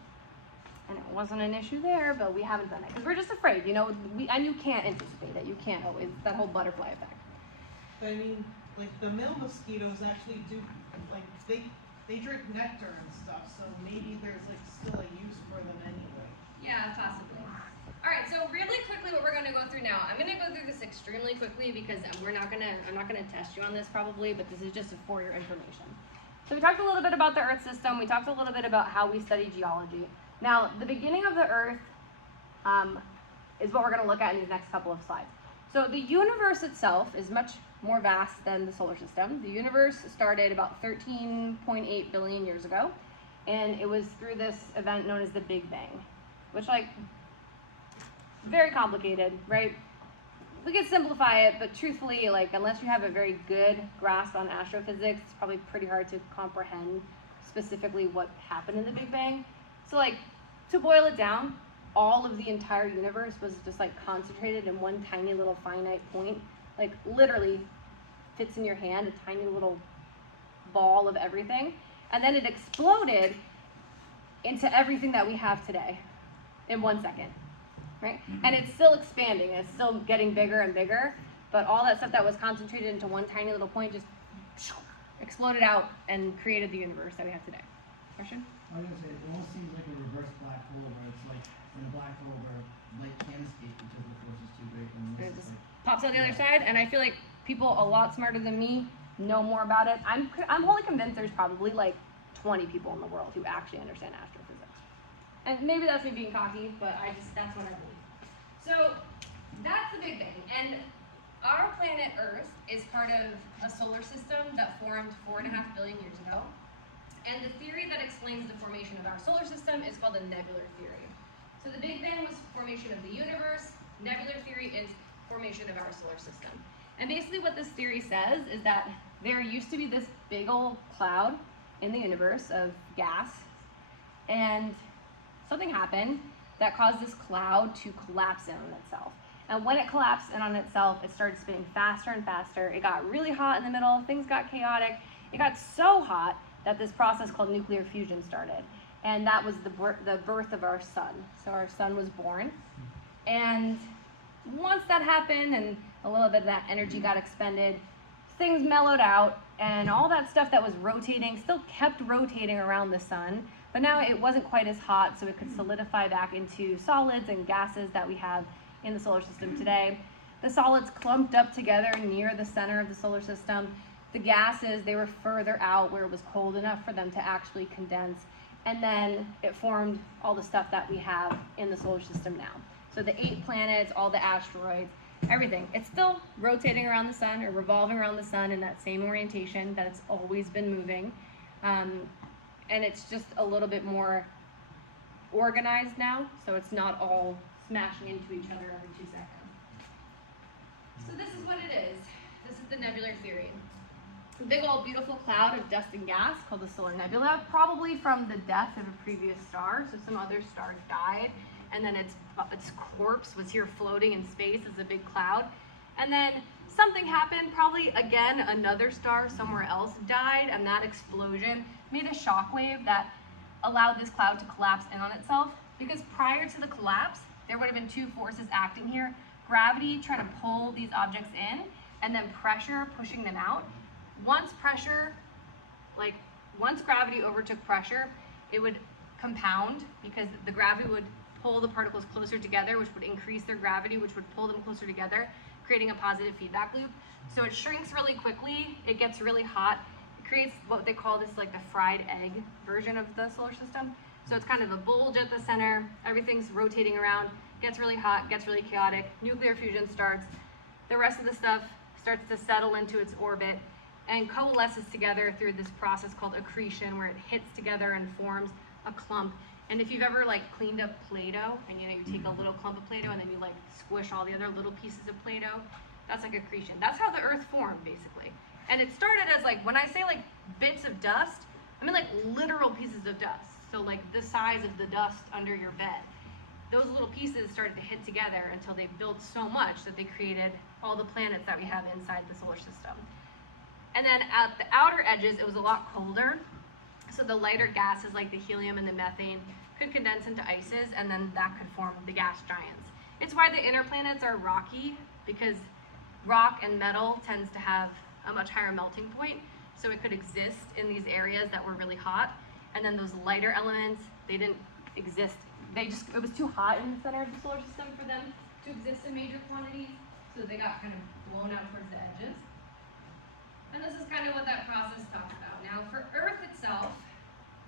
And it wasn't an issue there, but we haven't done it, because we're just afraid, you know, and you can't anticipate it, you can't always, that whole butterfly effect. But I mean, like the male mosquitoes actually do, like they drink nectar and stuff, so maybe there's like still a use for them anyway. Yeah, possibly. All right, so really quickly what we're gonna go through now, I'm gonna go through this extremely quickly because I'm not gonna test you on this probably, but this is just for your information. So we talked a little bit about the Earth system, we talked a little bit about how we study geology. Now, the beginning of the Earth is what we're gonna look at in these next couple of slides. So the universe itself is much more vast than the solar system. The universe started about 13.8 billion years ago, and it was through this event known as the Big Bang, which, like, very complicated, right? We could simplify it, but truthfully, like, unless you have a very good grasp on astrophysics, it's probably pretty hard to comprehend specifically what happened in the Big Bang. So, like, to boil it down, all of the entire universe was just like concentrated in one tiny little finite point, like literally fits in your hand, a tiny little ball of everything, and then it exploded into everything that we have today in 1 second, right? And it's still expanding, it's still getting bigger and bigger, but all that stuff that was concentrated into one tiny little point just exploded out and created the universe that we have today. Question? I was gonna say, it almost seems like a reverse black hole, where it's like in a black hole where light can't escape because the force is too great, and It this just is like, pops out the other side, and I feel like people a lot smarter than me know more about it. I'm wholly convinced there's probably like 20 people in the world who actually understand astrophysics. And maybe that's me being cocky, but that's what I believe. So that's the Big Bang, and our planet Earth is part of a solar system that formed 4.5 billion years ago. And the theory that explains the formation of our solar system is called the nebular theory. So the Big Bang was formation of the universe. Nebular theory is formation of our solar system. And basically what this theory says is that there used to be this big old cloud in the universe of gas, and something happened that caused this cloud to collapse in on itself. And when it collapsed in on itself, it started spinning faster and faster. It got really hot in the middle, things got chaotic. It got so hot that this process called nuclear fusion started. And that was the birth of our sun. So our sun was born. And once that happened and a little bit of that energy got expended, things mellowed out, and all that stuff that was rotating still kept rotating around the sun, but now it wasn't quite as hot, so it could solidify back into solids and gases that we have in the solar system today. The solids clumped up together near the center of the solar system. The gases, they were further out where it was cold enough for them to actually condense. And then it formed all the stuff that we have in the solar system now. So the 8 planets, all the asteroids, everything. It's still rotating around the sun or revolving around the sun in that same orientation that it's always been moving. And it's just a little bit more organized now, so it's not all smashing into each other every 2 seconds. So this is what it is. This is the nebular theory. A big old beautiful cloud of dust and gas called the solar nebula, probably from the death of a previous star. So some other stars died, and then its corpse was here floating in space as a big cloud. And then something happened, probably again another star somewhere else died, and that explosion made a shock wave that allowed this cloud to collapse in on itself. Because prior to the collapse, there would have been 2 forces acting here. Gravity trying to pull these objects in, and then pressure pushing them out. Once gravity overtook pressure, it would compound because the gravity would pull the particles closer together, which would increase their gravity, which would pull them closer together, creating a positive feedback loop. So it shrinks really quickly, it gets really hot, it creates what they call this like the fried egg version of the solar system. So it's kind of a bulge at the center, everything's rotating around, gets really hot, gets really chaotic, nuclear fusion starts, the rest of the stuff starts to settle into its orbit and coalesces together through this process called accretion, where it hits together and forms a clump. And if you've ever like cleaned up Play-Doh, and you take a little clump of Play-Doh and then you like squish all the other little pieces of Play-Doh, that's like accretion. That's how the Earth formed, basically. And it started as like, when I say like bits of dust, I mean like literal pieces of dust. So like the size of the dust under your bed. Those little pieces started to hit together until they built so much that they created all the planets that we have inside the solar system. And then at the outer edges, it was a lot colder. So the lighter gases like the helium and the methane could condense into ices, and then that could form the gas giants. It's why the inner planets are rocky, because rock and metal tends to have a much higher melting point. So it could exist in these areas that were really hot. And then those lighter elements, they didn't exist. It was too hot in the center of the solar system for them to exist in major quantities. So they got kind of blown out towards the edges. And this is kind of what that process talks about. Now for Earth itself,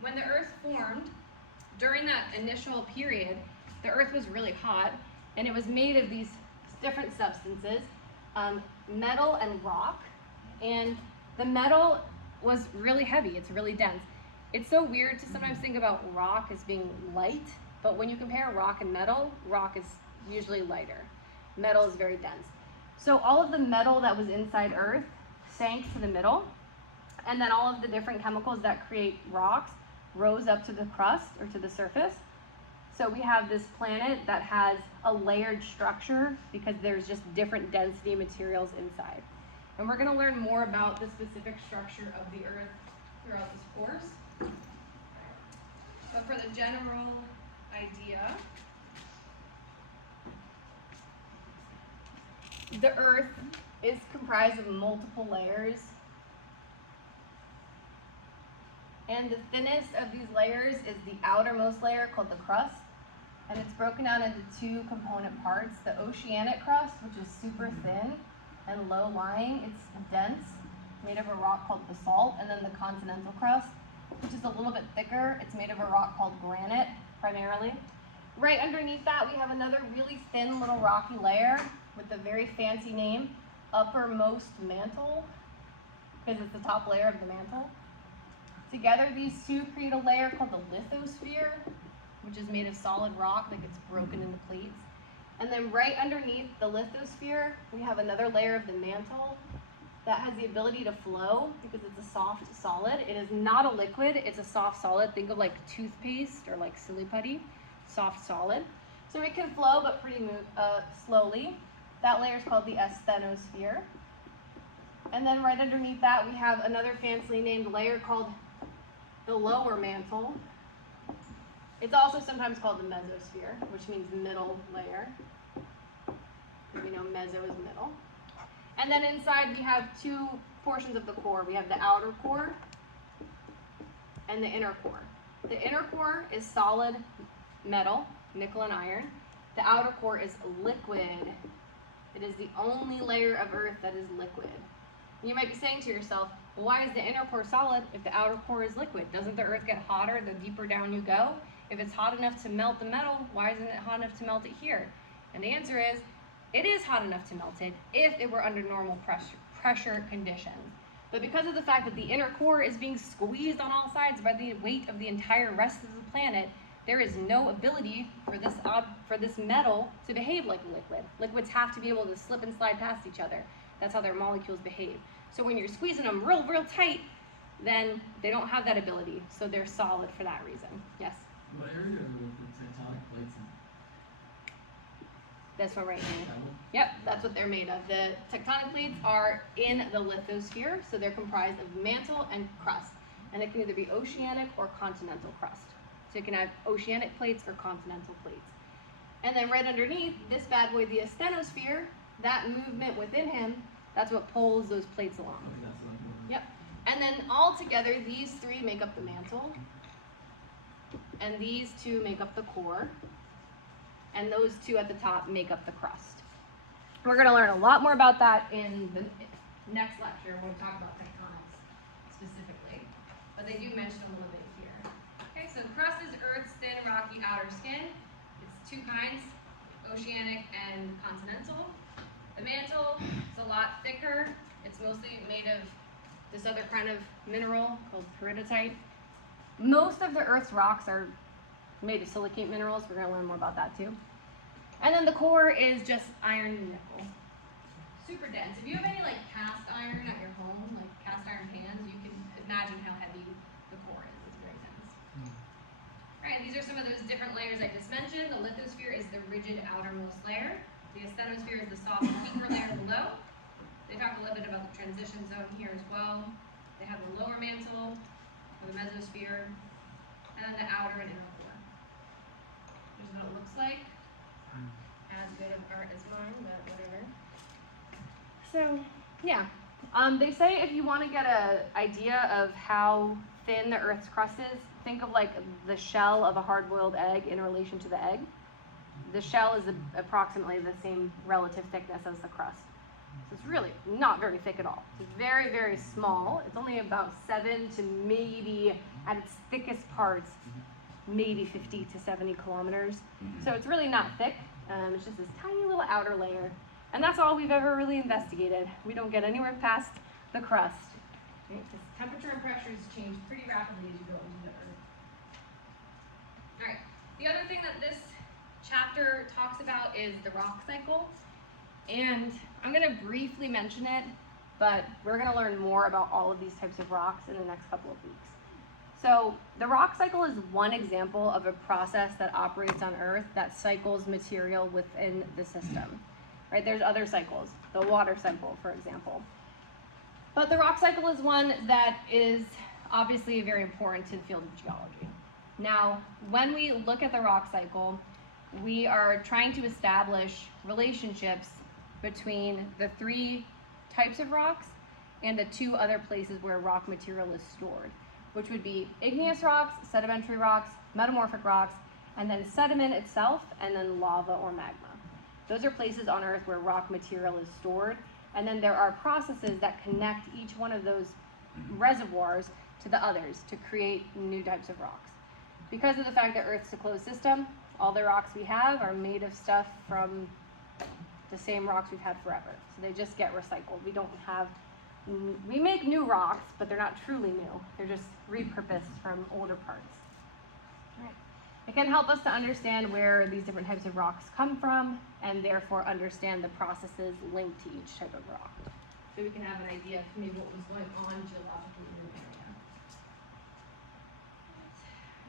when the Earth formed, during that initial period, the Earth was really hot, and it was made of these different substances, metal and rock. And the metal was really heavy, it's really dense. It's so weird to sometimes think about rock as being light, but when you compare rock and metal, rock is usually lighter. Metal is very dense. So all of the metal that was inside Earth sank to the middle, and then all of the different chemicals that create rocks rose up to the crust or to the surface. So we have this planet that has a layered structure because there's just different density materials inside. And we're going to learn more about the specific structure of the Earth throughout this course. But for the general idea, the Earth is comprised of multiple layers. And the thinnest of these layers is the outermost layer called the crust. And it's broken down into 2 component parts. The oceanic crust, which is super thin and low-lying, it's dense, made of a rock called basalt. And then the continental crust, which is a little bit thicker, it's made of a rock called granite, primarily. Right underneath that, we have another really thin little rocky layer with a very fancy name, uppermost mantle, because it's the top layer of the mantle. Together, these 2 create a layer called the lithosphere, which is made of solid rock that gets broken into plates. And then right underneath the lithosphere, we have another layer of the mantle that has the ability to flow because it's a soft solid. It is not a liquid, it's a soft solid. Think of like toothpaste or like silly putty, soft solid. So it can flow, but pretty slowly. That layer is called the asthenosphere. And then right underneath that, we have another fancily named layer called the lower mantle. It's also sometimes called the mesosphere, which means middle layer. You know, meso is middle. And then inside we have 2 portions of the core. We have the outer core and the inner core. The inner core is solid metal, nickel and iron. The outer core is liquid. It is the only layer of Earth that is liquid. You might be saying to yourself, well, why is the inner core solid if the outer core is liquid? Doesn't the Earth get hotter the deeper down you go? If it's hot enough to melt the metal, why isn't it hot enough to melt it here? And the answer is, it is hot enough to melt it if it were under normal pressure conditions. But because of the fact that the inner core is being squeezed on all sides by the weight of the entire rest of the planet, there is no ability for this metal to behave like a liquid. Liquids have to be able to slip and slide past each other. That's how their molecules behave. So when you're squeezing them real, real tight, then they don't have that ability. So they're solid for that reason. Yes? What area are the tectonic plates in? This one right here. That one? Yep, that's what they're made of. The tectonic plates are in the lithosphere, so they're comprised of mantle and crust. And it can either be oceanic or continental crust. So you can have oceanic plates or continental plates. And then right underneath, this bad boy, the asthenosphere, that movement within him, that's what pulls those plates along. Okay, that's what I'm wondering. Yep. And then all together, these three make up the mantle. And these two make up the core. And those two at the top make up the crust. We're going to learn a lot more about that in the next lecture when we talk about tectonics specifically. But they do mention a little bit here. Okay, so crust is Earth's thin, rocky outer skin. It's two kinds, oceanic and continental. The mantle is a lot thicker. It's mostly made of this other kind of mineral called peridotite. Most of the Earth's rocks are made of silicate minerals. We're going to learn more about that too. And then the core is just iron and nickel. Super dense. If you have any like cast iron at your home, like cast iron pans, you can imagine how heavy the core is. It's very dense. All right, these are some of those different layers I just mentioned. The lithosphere is the rigid outermost layer. The asthenosphere is the soft, weaker layer below. They talk a little bit about the transition zone here as well. They have the lower mantle, or the mesosphere, and then the outer and inner core. Here's what it looks like. As good of art as mine, but whatever. So, yeah. They say if you want to get an idea of how thin the Earth's crust is, think of like the shell of a hard-boiled egg in relation to the egg. The shell is approximately the same relative thickness as the crust. So it's really not very thick at all. It's very, very small. It's only about 7 to maybe, at its thickest parts, maybe 50 to 70 kilometers. So it's really not thick. It's just this tiny little outer layer. And that's all we've ever really investigated. We don't get anywhere past the crust. Right? Because temperature and pressures change pretty rapidly as you go into the Earth. All right. The other thing that this chapter talks about is the rock cycle. And I'm going to briefly mention it, but we're going to learn more about all of these types of rocks in the next couple of weeks. So the rock cycle is one example of a process that operates on Earth that cycles material within the system. Right? There's other cycles, the water cycle, for example. But the rock cycle is one that is obviously very important to the field of geology. Now, when we look at the rock cycle, we are trying to establish relationships between the three types of rocks and the two other places where rock material is stored, which would be igneous rocks, sedimentary rocks, metamorphic rocks, and then sediment itself, and then lava or magma. Those are places on Earth where rock material is stored, and then there are processes that connect each one of those reservoirs to the others to create new types of rocks. Because of the fact that Earth's a closed system, all the rocks we have are made of stuff from the same rocks we've had forever. So they just get recycled. We make new rocks, but they're not truly new. They're just repurposed from older parts. Right. It can help us to understand where these different types of rocks come from, and therefore understand the processes linked to each type of rock. So we can have an idea of maybe what was going on geologically in an area.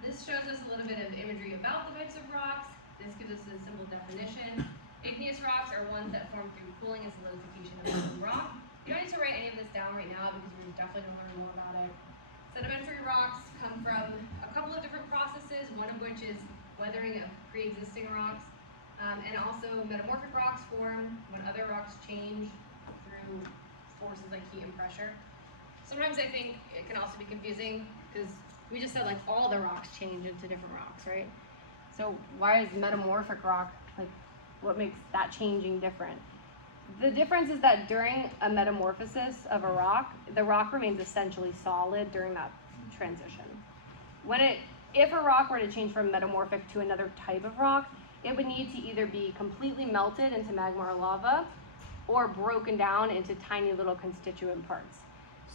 This shows us a little bit of imagery about the types of rocks. This gives us a simple definition. Igneous rocks are ones that form through cooling and solidification of molten rock. You don't need to write any of this down right now because we're definitely going to learn more about it. Sedimentary rocks come from a couple of different processes, one of which is weathering of pre-existing rocks. And also metamorphic rocks form when other rocks change through forces like heat and pressure. Sometimes I think it can also be confusing because we just said like all the rocks change into different rocks, right? So why is metamorphic rock, like what makes that changing different? the difference is that during a metamorphosis of a rock, the rock remains essentially solid during that transition. If a rock were to change from metamorphic to another type of rock, it would need to either be completely melted into magma or lava or broken down into tiny little constituent parts.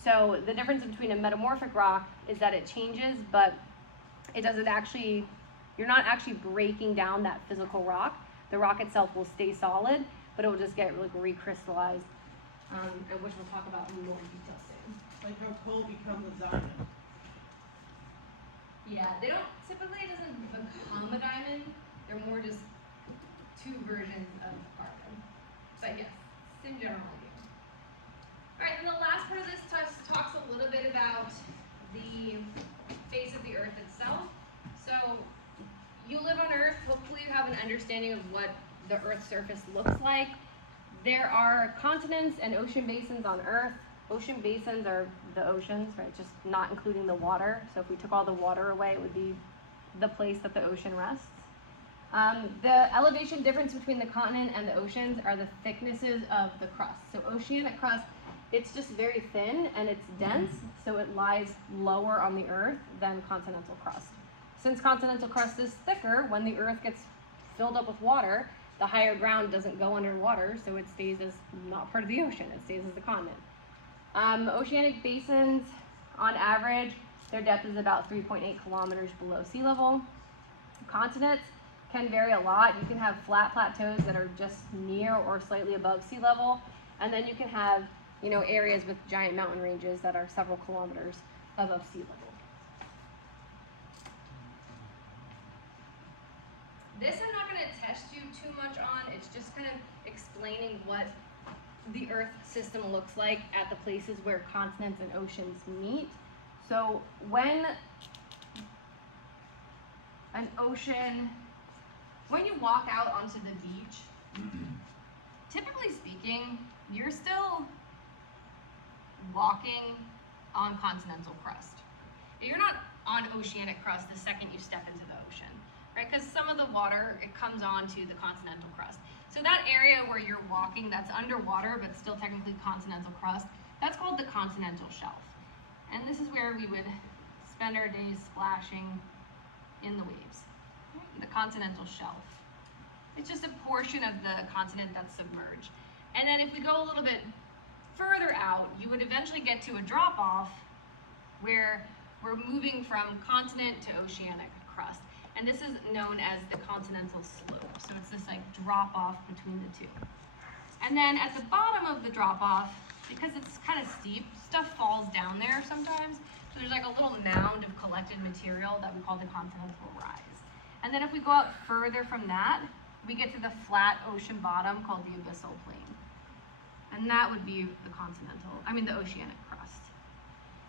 So the difference between a metamorphic rock is that it changes, but it doesn't actually, you're not actually breaking down that physical rock. The rock itself will stay solid, but it will just get like recrystallized, which we'll talk about in more detail soon. Like how coal becomes a diamond. Yeah, they don't, typically it doesn't become a diamond, they're more just two versions of carbon. But yes, same general idea. Alright, and the last part of this talks a little bit about the face of the earth itself. So, you live on Earth, hopefully you have an understanding of what the Earth's surface looks like. There are continents and ocean basins on Earth. Ocean basins are the oceans, right? Just not including the water. So if we took all the water away, it would be the place that the ocean rests. The elevation difference between the continent and the oceans are the thicknesses of the crust. So oceanic crust, it's just very thin and it's dense, so it lies lower on the Earth than continental crust. Since continental crust is thicker, when the Earth gets filled up with water, the higher ground doesn't go underwater, so it stays as not part of the ocean, it stays as the continent. Oceanic basins, on average, their depth is about 3.8 kilometers below sea level. Continents can vary a lot. You can have flat plateaus that are just near or slightly above sea level, and then you can have, areas with giant mountain ranges that are several kilometers above sea level. This I'm not going to test you too much on. It's just kind of explaining what the Earth system looks like at the places where continents and oceans meet. So when you walk out onto the beach, typically speaking, you're still walking on continental crust. You're not on oceanic crust the second you step into the ocean, right? Because some of the water, it comes onto the continental crust. So that area where you're walking that's underwater but still technically continental crust, that's called the continental shelf. And this is where we would spend our days splashing in the waves. The continental shelf. It's just a portion of the continent that's submerged. And then if we go a little bit further out, you would eventually get to a drop-off where we're moving from continent to oceanic crust. And this is known as the continental slope. So it's this like drop-off between the two. And then at the bottom of the drop-off, because it's kind of steep, stuff falls down there sometimes. So there's like a little mound of collected material that we call the continental rise. And then if we go out further from that, we get to the flat ocean bottom called the abyssal plain. And that would be the oceanic crust.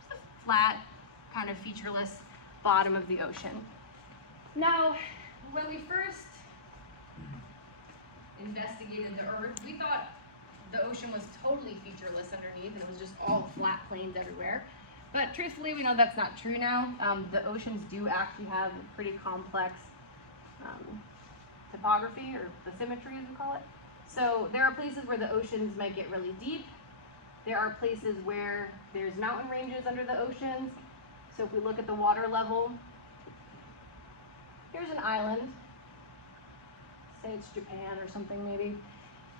Just a flat, kind of featureless bottom of the ocean. Now, when we first investigated the Earth, we thought the ocean was totally featureless underneath and it was just all flat plains everywhere. But truthfully, we know that's not true now. The oceans do actually have a pretty complex topography, or bathymetry as we call it. So there are places where the oceans might get really deep. There are places where there's mountain ranges under the oceans. So if we look at the water level, here's an island. Say it's Japan or something maybe.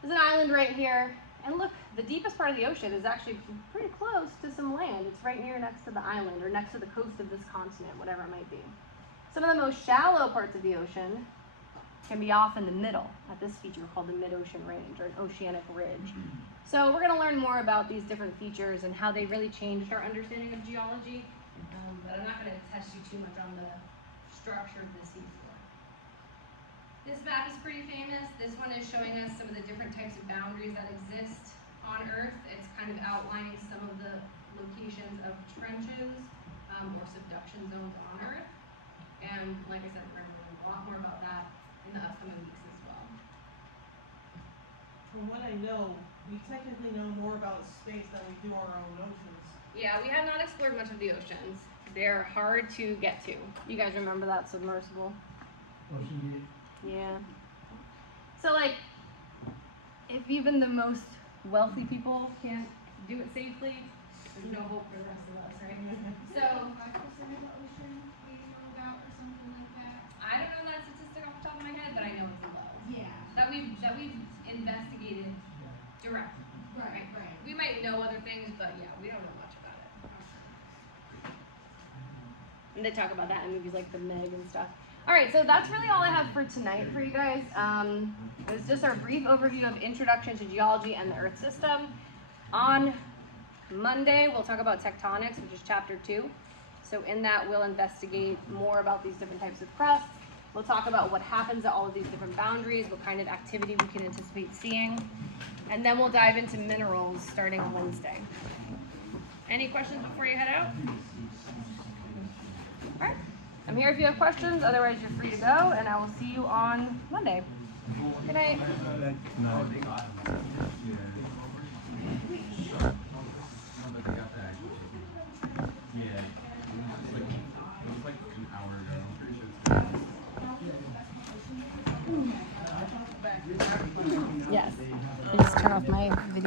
There's an island right here. And look, the deepest part of the ocean is actually pretty close to some land. It's right next to the island or next to the coast of this continent, whatever it might be. Some of the most shallow parts of the ocean can be off in the middle at this feature called the mid-ocean range or an oceanic ridge. So we're going to learn more about these different features and how they really changed our understanding of geology. But I'm not going to test you too much on the structure of the seafloor. This map is pretty famous. This one is showing us some of the different types of boundaries that exist on Earth. It's kind of outlining some of the locations of trenches or subduction zones on Earth. And like I said, we're going to learn a lot more about that in the upcoming weeks as well. From what I know, we technically know more about space than we do our own oceans. Yeah, we have not explored much of the oceans. They're hard to get to. You guys remember that submersible? Ocean Gate. Yeah. So like, if even the most wealthy people can't do it safely, there's no hope for the rest of us, right? So, 5% of the ocean we know about or something like that. I don't know that statistic off the top of my head, but I know it's low. Yeah. That we've investigated directly. Right. We might know other things, but yeah, we don't know much about it. And they talk about that in movies like The Meg and stuff. All right, so that's really all I have for tonight for you guys. It was just our brief overview of Introduction to Geology and the Earth System. On Monday, we'll talk about tectonics, which is chapter 2. So in that, we'll investigate more about these different types of crusts. We'll talk about what happens at all of these different boundaries, what kind of activity we can anticipate seeing. And then we'll dive into minerals starting on Wednesday. Any questions before you head out? All right. I'm here if you have questions. Otherwise, you're free to go, and I will see you on Monday. Good night. Yes. I just turn off my video.